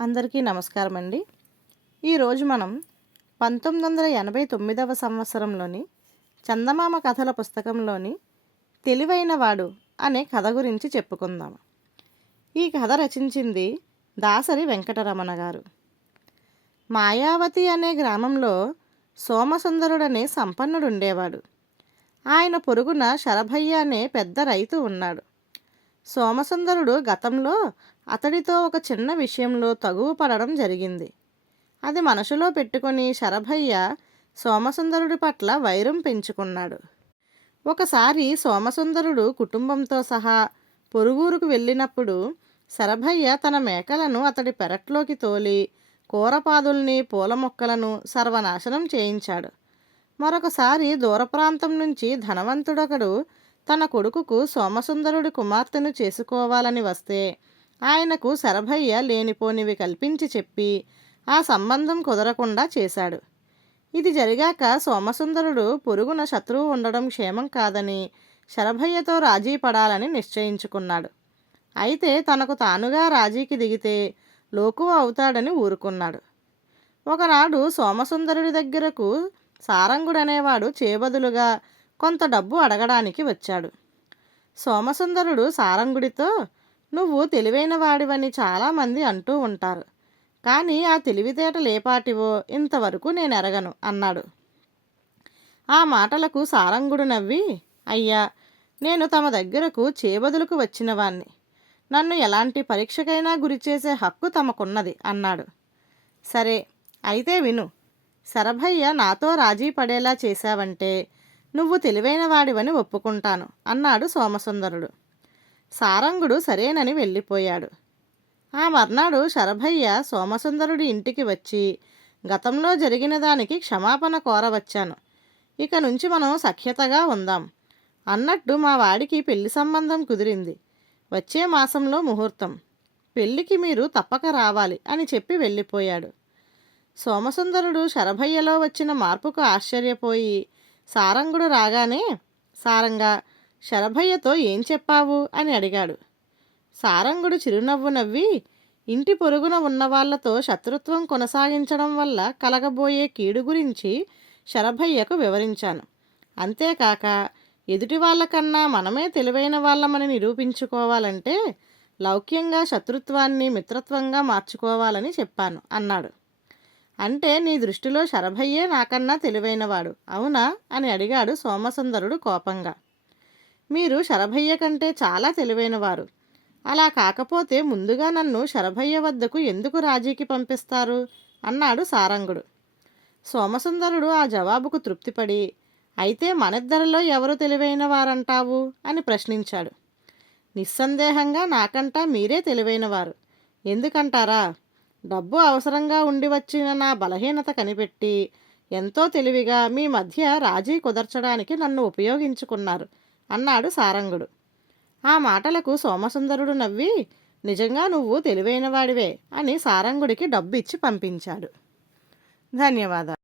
అందరికీ నమస్కారం అండి. ఈరోజు మనం 1989వ సంవత్సరంలోని చందమామ కథల పుస్తకంలోని తెలివైనవాడు అనే కథ గురించి చెప్పుకుందాం. ఈ కథ రచించింది దాసరి వెంకటరమణ గారు. మాయావతి అనే గ్రామంలో సోమసుందరుడనే సంపన్నుడు ఉండేవాడు. ఆయన పొరుగున శరభయ్య అనే పెద్ద రైతు ఉన్నాడు. సోమసుందరుడు గతంలో అతడితో ఒక చిన్న విషయంలో తగువ పడడం జరిగింది. అది మనసులో పెట్టుకొని శరభయ్య సోమసుందరుడి పట్ల వైరం పెంచుకున్నాడు. ఒకసారి సోమసుందరుడు కుటుంబంతో సహా పొరుగురుకు వెళ్ళినప్పుడు శరభయ్య తన మేకలను అతడి పెరట్లోకి తోలి కూరపాదుల్ని పూల మొక్కలను సర్వనాశనం చేయించాడు. మరొకసారి దూర ప్రాంతం నుంచి ధనవంతుడొకడు తన కొడుకుకు సోమసుందరుడి కుమార్తెను చేసుకోవాలని వస్తే ఆయనకు శరభయ్య లేనిపోనివి కల్పించి చెప్పి ఆ సంబంధం కుదరకుండా చేశాడు. ఇది జరిగాక సోమసుందరుడు పొరుగున శత్రువు ఉండడం క్షేమం కాదని శరభయ్యతో రాజీ పడాలని నిశ్చయించుకున్నాడు. అయితే తనకు తానుగా రాజీకి దిగితే లోకువ అవుతాడని ఊరుకున్నాడు. ఒకనాడు సోమసుందరుడి దగ్గరకు సారంగుడనేవాడు చేబదులుగా కొంత డబ్బు అడగడానికి వచ్చాడు. సోమసుందరుడు సారంగుడితో, నువ్వు తెలివైన వాడివని చాలామంది అంటూ ఉంటారు, కానీ ఆ తెలివితేట లేపాటివో ఇంతవరకు నేను ఎరగను అన్నాడు. ఆ మాటలకు సారంగుడు నవ్వి, అయ్యా, నేను తమ దగ్గరకు చేబదులకు వచ్చిన వాణ్ణి. నన్ను ఎలాంటి పరీక్షకైనా గురిచేసే హక్కు తమకున్నది అన్నాడు. సరే, అయితే విను. శరభయ్య నాతో రాజీ పడేలా చేశావంటే నువ్వు తెలివైన వాడివని ఒప్పుకుంటాను అన్నాడు సోమసుందరుడు. సారంగుడు సరేనని వెళ్ళిపోయాడు. ఆ మర్నాడు శరభయ్య సోమసుందరుడి ఇంటికి వచ్చి, గతంలో జరిగిన దానికి క్షమాపణ కోరవచ్చాను. ఇక నుంచి మనం సఖ్యతగా ఉందాం. అన్నట్టు మా వాడికి పెళ్లి సంబంధం కుదిరింది. వచ్చే మాసంలో ముహూర్తం. పెళ్లికి మీరు తప్పక రావాలి అని చెప్పి వెళ్ళిపోయాడు. సోమసుందరుడు శరభయ్యలో వచ్చిన మార్పుకు ఆశ్చర్యపోయి సారంగుడు రాగానే, సారంగా, శరభయ్యతో ఏం చెప్పావు అని అడిగాడు. సారంగుడు చిరునవ్వు నవ్వి, ఇంటి పొరుగున ఉన్నవాళ్లతో శత్రుత్వం కొనసాగించడం వల్ల కలగబోయే కీడు గురించి శరభయ్యకు వివరించాను. అంతేకాక ఎదుటి వాళ్ళకన్నా మనమే తెలివైన వాళ్ళమని నిరూపించుకోవాలంటే లౌక్యంగా శత్రుత్వాన్ని మిత్రత్వంగా మార్చుకోవాలని చెప్పాను అన్నాడు. అంటే నీ దృష్టిలో శరభయ్యే నాకన్నా తెలివైనవాడు, అవునా అని అడిగాడు సోమసుందరుడు కోపంగా. మీరు శరభయ్య కంటే చాలా తెలివైనవారు. అలా కాకపోతే ముందుగా నన్ను శరభయ్య వద్దకు ఎందుకు రాజీకి పంపిస్తారు అన్నాడు సారంగుడు. సోమసుందరుడు ఆ జవాబుకు తృప్తిపడి, అయితే మనిద్దరిలో ఎవరు తెలివైన వారంటావు అని ప్రశ్నించాడు. నిస్సందేహంగా నాకంటా మీరే తెలివైనవారు. ఎందుకంటారా? డబ్బు అవసరంగా ఉండి వచ్చిన నా బలహీనత కనిపెట్టి ఎంతో తెలివిగా మీ మధ్య రాజీ కుదర్చడానికి నన్ను ఉపయోగించుకున్నారు అన్నాడు సారంగుడు. ఆ మాటలకు సోమసుందరుడు నవ్వి, నిజంగా నువ్వు తెలివైనవాడివే అని సారంగుడికి డబ్బు ఇచ్చి పంపించాడు. ధన్యవాదాలు.